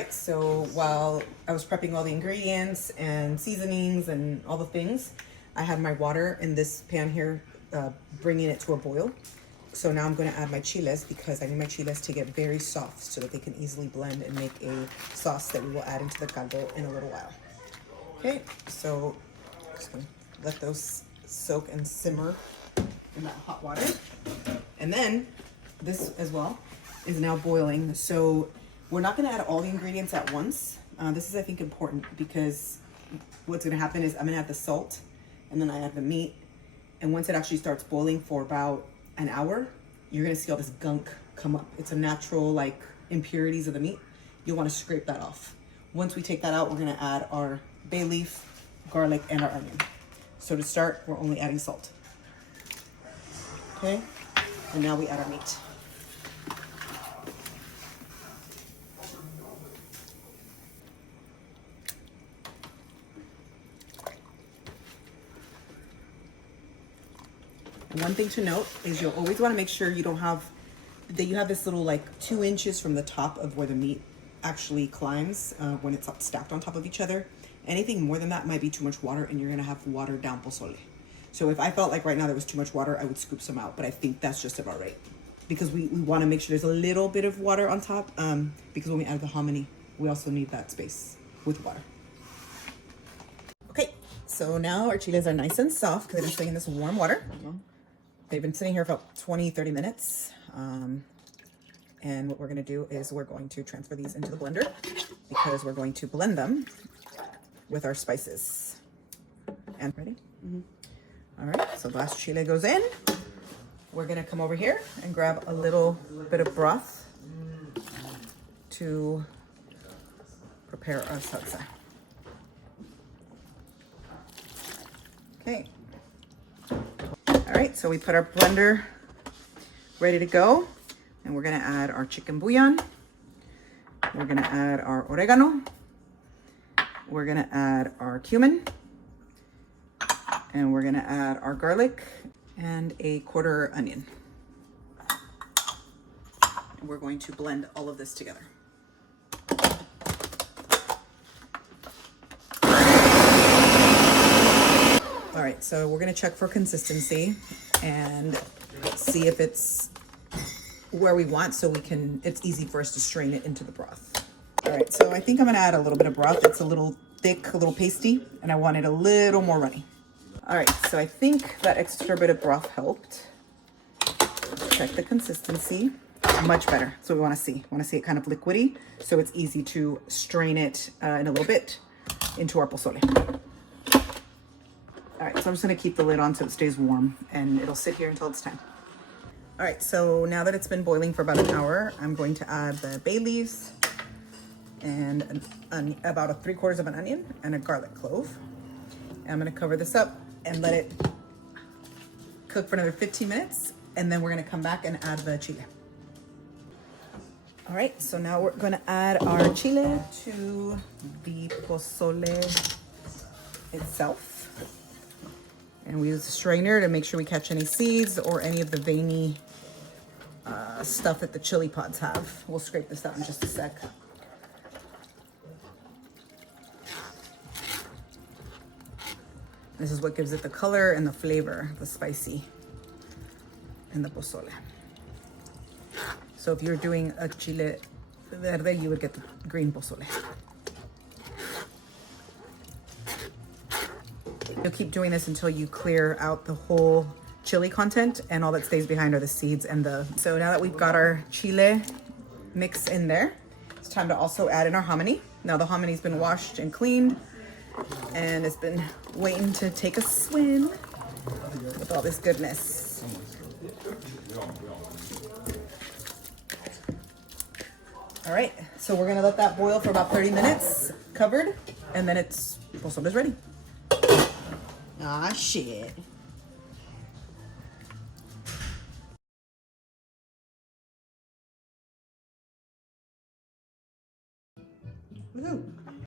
right, so while I was prepping all the ingredients and seasonings and all the things, I had my water in this pan here, bringing it to a boil. So now I'm going to add my chiles because I need my chiles to get very soft so that they can easily blend and make a sauce that we will add into the caldo in a little while. Okay, so just going to let those soak and simmer in that hot water. And then this as well is now boiling. So we're not going to add all the ingredients at once. This is, I think, important because what's going to happen is I'm going to add the salt and then I add the meat. And once it actually starts boiling for about an hour, you're going to see all this gunk come up. It's a natural, like, impurities of the meat. You'll want to scrape that off. Once we take that out, we're going to add our bay leaf, garlic, and our onion. So to start, we're only adding salt. Okay, and now we add our meat. And one thing to note is you'll always want to make sure you don't have, that you have this little like 2 inches from the top of where the meat actually climbs when it's stacked on top of each other. Anything more than that might be too much water and you're going to have watered down pozole. So if I felt like right now there was too much water, I would scoop some out, but I think that's just about right. Because we want to make sure there's a little bit of water on top because when we add the hominy, we also need that space with water. Okay, so now our chiles are nice and soft because they've been sitting in this warm water. They've been sitting here for about 20-30 minutes. And what we're going to do is we're going to transfer these into the blender because we're going to blend them with our spices. And ready? Mm-hmm. All right, so last chile goes in. We're going to come over here and grab a little bit of broth to prepare our salsa. Okay. All right, so we put our blender ready to go, and we're gonna add our chicken bouillon. We're gonna add our oregano. We're gonna add our cumin, and we're gonna add our garlic and a quarter onion. And we're going to blend all of this together. All right, so we're gonna check for consistency and see if it's where we want so we can, it's easy for us to strain it into the broth. All right, so I think I'm gonna add a little bit of broth. It's a little thick, a little pasty, and I want it a little more runny. All right, so I think that extra bit of broth helped. Check the consistency. Much better. So we wanna see. We wanna see it kind of liquidy, so it's easy to strain it in a little bit into our pozole. All right, so I'm just gonna keep the lid on so it stays warm and it'll sit here until it's time. All right, so now that it's been boiling for about an hour, I'm going to add the bay leaves and about 3/4 of an onion and a garlic clove. And I'm gonna cover this up and let it cook for another 15 minutes. And then we're gonna come back and add the chile. All right, so now we're gonna add our chile to the pozole itself. And we use a strainer to make sure we catch any seeds or any of the veiny stuff that the chili pods have. We'll scrape this out in just a sec. This is what gives it the color and the flavor, the spicy and the pozole. So if you're doing a chile verde, you would get the green pozole. You'll keep doing this until you clear out the whole chili content, and all that stays behind are the seeds and the... So now that we've got our chile mix in there, it's time to also add in our hominy. Now the homony's been washed and cleaned, and it's been waiting to take a swim with all this goodness. All right, so we're gonna let that boil for about 30 minutes, covered, and then it's pozole's ready. Ah, shit.